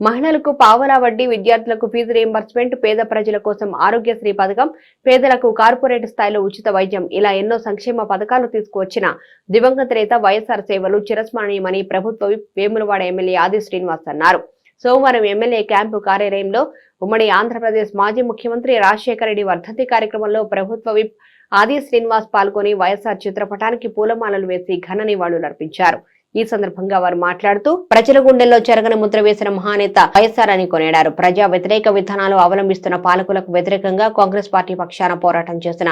మహిళలకు పావలా వడ్డీ విద్యార్థులకు ఫీజు రీయింబర్స్మెంట్ పేద ప్రజల కోసం ఆరోగ్యశ్రీ పథకం పేదలకు కార్పొరేట్ స్థాయిలో ఉచిత వైద్యం ఇలా ఎన్నో సంక్షేమ పథకాలు తీసుకువచ్చిన దివంగత నేత వైఎస్ఆర్ సేవలు చిరస్మరణీయమని ప్రభుత్వ వేములవాడ ఎమ్మెల్యే ఆది శ్రీనివాస్ అన్నారు. సోమవారం ఎమ్మెల్యే క్యాంపు కార్యాలయంలో ఉమ్మడి ఆంధ్రప్రదేశ్ మాజీ ముఖ్యమంత్రి రాజశేఖర రెడ్డి వర్ధంతి కార్యక్రమంలో ప్రభుత్వ విప్ ఆది శ్రీనివాస్ పాల్గొని వైఎస్ఆర్ చిత్రపటానికి పూలమాలలు వేసి ఘన నివాళులర్పించారు. ఈ సందర్భంగా వారు మాట్లాడుతూ ప్రజల గుండెల్లో చెరగని ముద్ర వేసిన మహానేత వైఎస్ఆర్ అని కొనియాడారు. ప్రజా వ్యతిరేక విధానాలు అవలంబిస్తున్న పాలకులకు వ్యతిరేకంగా కాంగ్రెస్ పార్టీ పక్షాన పోరాటం చేసిన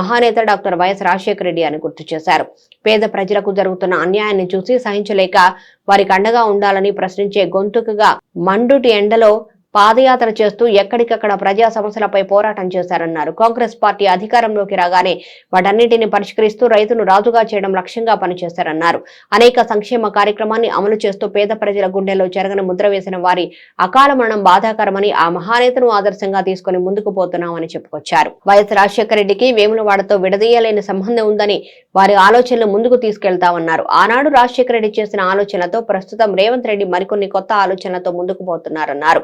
మహానేత డాక్టర్ వైఎస్ రాజశేఖర రెడ్డి అని గుర్తు చేశారు. పేద ప్రజలకు జరుగుతున్న అన్యాయాన్ని చూసి సహించలేక వారికి అండగా ఉండాలని ప్రశ్నించే గొంతుకగా మండుటి ఎండలో పాదయాత్ర చేస్తూ ఎక్కడికక్కడ ప్రజా సమస్యలపై పోరాటం చేశారన్నారు. కాంగ్రెస్ పార్టీ అధికారంలోకి రాగానే వాటన్నిటిని పరిష్కరిస్తూ రైతును రాజుగా చేయడం లక్ష్యంగా పనిచేశారన్నారు. అనేక సంక్షేమ కార్యక్రమాన్ని అమలు చేస్తూ పేద ప్రజల గుండెల్లో చెరగని ముద్ర వేసిన వారి అకాల మరణం బాధాకరమని ఆ మహానేతను ఆదర్శంగా తీసుకుని ముందుకు పోతున్నామని చెప్పుకొచ్చారు. వైఎస్ రాజశేఖర రెడ్డికి వేములవాడతో విడదీయలేని సంబంధం ఉందని వారి ఆలోచనలు ముందుకు తీసుకెళ్తామన్నారు. ఆనాడు రాజశేఖర రెడ్డి చేసిన ఆలోచనలతో ప్రస్తుతం రేవంత్ రెడ్డి మరికొన్ని కొత్త ఆలోచనలతో ముందుకు పోతున్నారన్నారు.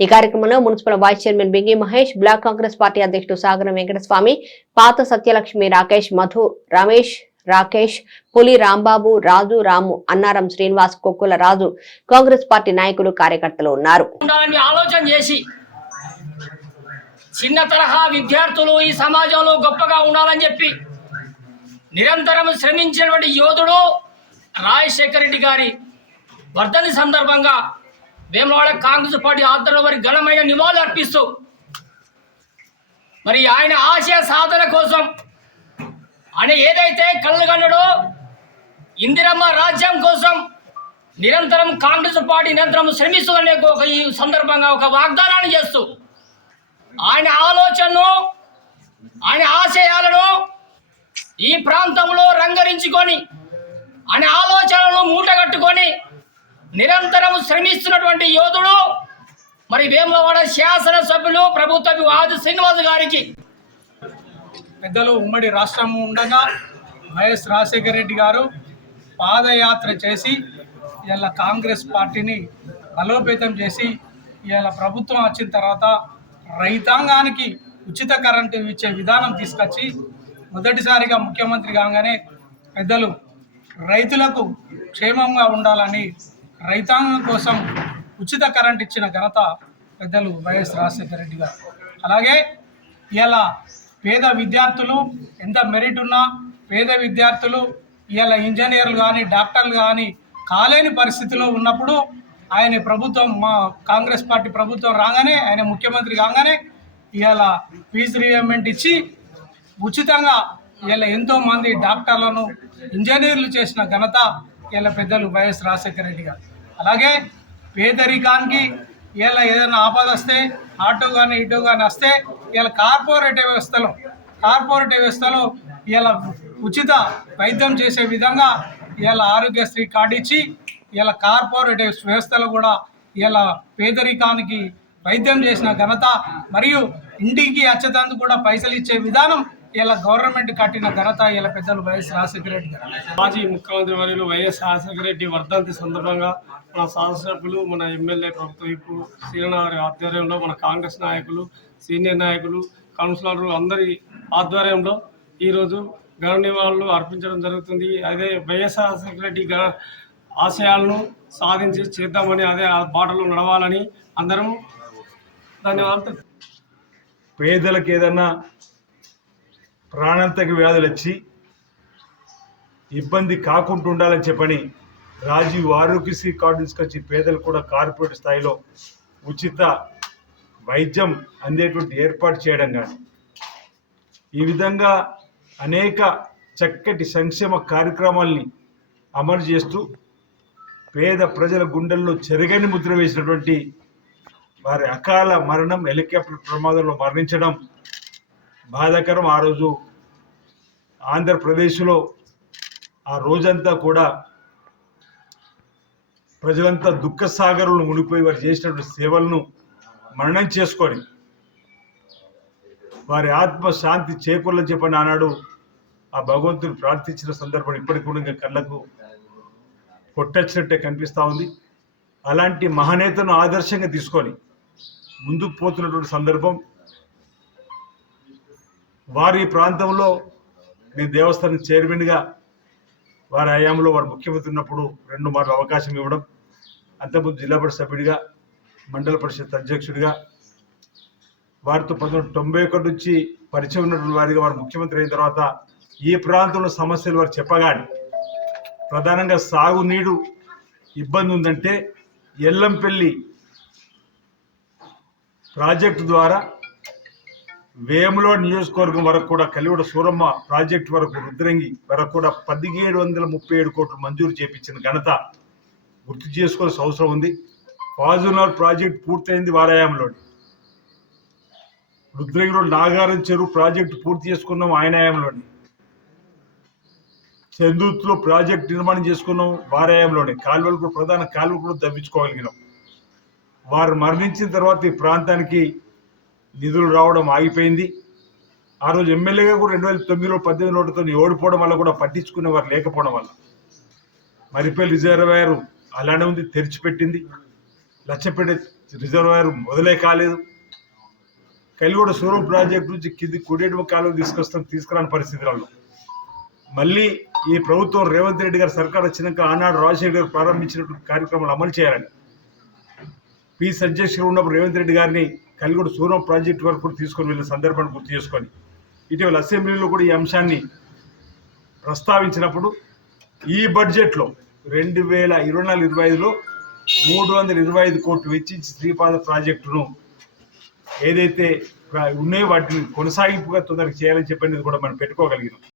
ఈ కార్యక్రమంలో municipal vice chairman Bingi Mahesh block Congress party అధ్యక్షుడు సాగరం వెంకటస్వామి పాత సత్యలక్ష్మి రాకేష్ మధు రమేష్ రాకేష్ పులి రాంబాబు రాజు రాము అన్నారం శ్రీనివాస్ కొక్కుల రాజు కాంగ్రెస్ పార్టీ నాయకులు కార్యకర్తలు ఉన్నారు. ఉండాలని ఆలోచన చేసి చిన్న తరహా విద్యార్థులు ఈ సమాజంలో గొప్పగా ఉండాలని చెప్పి నిరంతరం శ్రమించినటువంటి యోధుడు రాజశేఖర రెడ్డి గారి వర్ధని సందర్భంగా వేమవాడ కాంగ్రెస్ పార్టీ ఆధ్వర్యంలో వారికి ఘనమైన నివాళులు అర్పిస్తూ మరి ఆయన ఆశయ సాధన కోసం ఆయన ఏదైతే కళ్ళగన్నడో ఇందిరమ్మ రాజ్యం కోసం నిరంతరం కాంగ్రెస్ పార్టీ నిరంతరం శ్రమిస్తుందనే ఒక ఈ సందర్భంగా ఒక వాగ్దానాన్ని చేస్తూ ఆయన ఆలోచనను ఆయన ఆశయాలను ఈ ప్రాంతంలో రంగరించుకొని ఆయన ఆలోచనలను మూటగట్టుకొని నిరంతరం శ్రమిస్తున్నటువంటి యోధుడు మరి వేములవాడ శాసనసభ్యులు ప్రభుత్వ ఆది శ్రీనివాస్ గారికి. పెద్దలు ఉమ్మడి రాష్ట్రం ఉండగా వైఎస్ రాజశేఖర రెడ్డి గారు పాదయాత్ర చేసి ఇలా కాంగ్రెస్ పార్టీని బలోపేతం చేసి ఇలా ప్రభుత్వం వచ్చిన తర్వాత రైతాంగానికి ఉచిత కరెంటు ఇచ్చే విధానం తీసుకొచ్చి మొదటిసారిగా ముఖ్యమంత్రి కాగానే పెద్దలు రైతులకు క్షేమంగా ఉండాలని రైతాంగం కోసం ఉచిత కరెంట్ ఇచ్చిన ఘనత పెద్దలు వైఎస్ రాజశేఖర రెడ్డి గారు. అలాగే ఇలా పేద విద్యార్థులు ఎంత మెరిట్ ఉన్నా పేద విద్యార్థులు ఇలా ఇంజనీర్లు కానీ డాక్టర్లు కానీ కాలేని పరిస్థితిలో ఉన్నప్పుడు ఆయన ప్రభుత్వం మా కాంగ్రెస్ పార్టీ ప్రభుత్వం రాగానే ఆయన ముఖ్యమంత్రి కాగానే ఇవాళ ఫీజు రియంబెంట్ ఇచ్చి ఉచితంగా ఇలా ఎంతోమంది డాక్టర్లను ఇంజనీర్లు చేసిన ఘనత ఇలా పెద్దలు వైఎస్ రాజశేఖర రెడ్డి గారు. అలాగే పేదరికానికి ఇలా ఏదైనా ఆపద వస్తే ఆటో కానీ ఇటో కానీ వస్తే ఇలా కార్పొరేట్ వ్యవస్థలో కార్పొరేట్ వ్యవస్థలో ఇలా ఉచిత వైద్యం చేసే విధంగా ఇలా ఆరోగ్యశ్రీ కార్డు ఇచ్చి ఇలా కార్పొరేట్ వ్యవస్థలో కూడా ఇలా పేదరికానికి వైద్యం చేసిన ఘనత మరియు ఇంటికి వచ్చేటందుకు కూడా పైసలు ఇచ్చే విధానం ఇలా గవర్నమెంట్ కట్టిన ఘనత ఇలా పెద్దలు వైఎస్ రాజశేఖర రెడ్డి గారు. మాజీ ముఖ్యమంత్రి వర్యులు వైఎస్ రాజశేఖర రెడ్డి వర్ధంతి సందర్భంగా మన శాసనసభ్యులు మన ఎమ్మెల్యే ప్రభుత్వ వైపు శ్రీనారి ఆధ్వర్యంలో మన కాంగ్రెస్ నాయకులు సీనియర్ నాయకులు కౌన్సిలర్లు అందరి ఆధ్వర్యంలో ఈరోజు ఘన నివాళులు అర్పించడం జరుగుతుంది. అదే వైఎస్ రాజశేఖర రెడ్డి గ ఆశయాలను సాధించి చేద్దామని అదే ఆ బాటలో నడవాలని అందరం ధన్యవాదాలు. పేదలకు ఏదన్నా ప్రాణాంతక వ్యాధులు వచ్చి ఇబ్బంది కాకుండా ఉండాలని చెప్పని రాజీవ్ ఆరోగ్యశ్రీ కార్డు తీసుకొచ్చి పేదలు కూడా కార్పొరేట్ స్థాయిలో ఉచిత వైద్యం అందేటువంటి ఏర్పాటు చేయడం కానీ ఈ విధంగా అనేక చక్కటి సంక్షేమ కార్యక్రమాల్ని అమలు చేస్తూ పేద ప్రజల గుండెల్లో చెరగని ముద్ర వేసినటువంటి వారి అకాల మరణం హెలికాప్టర్ ప్రమాదంలో మరణించడం బాధాకరం ఆ రోజు ఆంధ్రప్రదేశ్లో ఆ రోజంతా కూడా ప్రజలంతా దుఃఖ సాగరంలో మునిగిపోయి వారు చేసినటువంటి సేవలను మరణం చేసుకొని వారి ఆత్మ శాంతి చేకూరని చెప్పని ఆనాడు ఆ భగవంతుని ప్రార్థించిన సందర్భం ఇప్పటికి కూడా ఇంకా కళ్ళకు కొట్టచ్చినట్టే కనిపిస్తూ ఉంది. అలాంటి మహనేతను ఆదర్శంగా తీసుకొని ముందుకు పోతున్నటువంటి సందర్భం వారి ప్రాంతంలో నేను దేవస్థానం చైర్మన్గా వారి హయాంలో వారు ముఖ్యమంత్రి ఉన్నప్పుడు రెండు మార్లు అవకాశం ఇవ్వడం అంతకుముందు జిల్లా పరిషత్ సభ్యుడిగా మండల పరిషత్ అధ్యక్షుడిగా వారితో పంతొమ్మిది తొంభై ఒకటి నుంచి పరిచయం ఉన్నటువంటి వారిగా వారు ముఖ్యమంత్రి అయిన తర్వాత ఈ ప్రాంతంలో సమస్యలు వారు చెప్పగానే ప్రధానంగా సాగునీరు ఇబ్బంది ఉందంటే ఎల్లంపల్లి ప్రాజెక్టు ద్వారా వేములో నియోజకవర్గం వరకు కూడా కలివిడ సూరమ్మ ప్రాజెక్టు వరకు రుద్రంగి వరకు కూడా పదిహేడు వందల ముప్పై ఏడు కోట్లు మంజూరు చేపించిన ఘనత గుర్తు చేసుకోవాల్సిన అవసరం ఉంది. ఫాజునార్ ప్రాజెక్ట్ పూర్తయింది వారాయంలోని రుద్రంగిలో నాగారం చెరువు ప్రాజెక్టు పూర్తి చేసుకున్నాం ఆయన హయాంలోని చందుర్తిలో ప్రాజెక్ట్ నిర్మాణం చేసుకున్నాం వారాయంలోనే కాలువలు కూడా ప్రధాన కాలువలు కూడా తప్పించుకోగలిగినాం వారు మరణించిన తర్వాత ఈ ప్రాంతానికి నిధులు రావడం ఆగిపోయింది. ఆ రోజు ఎమ్మెల్యేగా కూడా రెండు వేల తొమ్మిదిలో పద్దెనిమిది నోటుతో ఓడిపోవడం వల్ల కూడా పట్టించుకునే వారు లేకపోవడం వల్ల. మరిపల్లి రిజర్వాయర్ అలానే ఉంది తెరిచిపెట్టింది. లచ్చపేట రిజర్వాయర్ మొదలే కాలేదు. కలిగూడ సూరం ప్రాజెక్టు నుంచి కింది కుడేటి కాలువ తీసుకొస్తాం తీసుకురాని పరిస్థితులలో. మళ్ళీ ఈ ప్రభుత్వం రేవంత్ రెడ్డి గారి సర్కార్ వచ్చినాక ఆనాడు రాజశేఖర్ గారు ప్రారంభించినటువంటి కార్యక్రమాలు అమలు చేయాలని. పి అధ్యక్షుడు ఉన్నప్పుడు రేవంత్ రెడ్డి గారిని కలిగూడ సూరం ప్రాజెక్టు వరకు కూడా తీసుకొని వెళ్ళిన సందర్భాన్ని గుర్తు చేసుకొని ఇటీవల అసెంబ్లీలో కూడా ఈ అంశాన్ని ప్రస్తావించినప్పుడు ఈ బడ్జెట్లో రెండు వేల ఇరవై నాలుగు ఇరవై ఐదులో మూడు వందల ఇరవై ఐదు కోట్లు వెచ్చించి శ్రీపాద ప్రాజెక్టును ఏదైతే ఉన్నాయో వాటిని కొనసాగింపుగా తొందరగా చేయాలని చెప్పినది కూడా మనం పెట్టుకోగలిగినాం.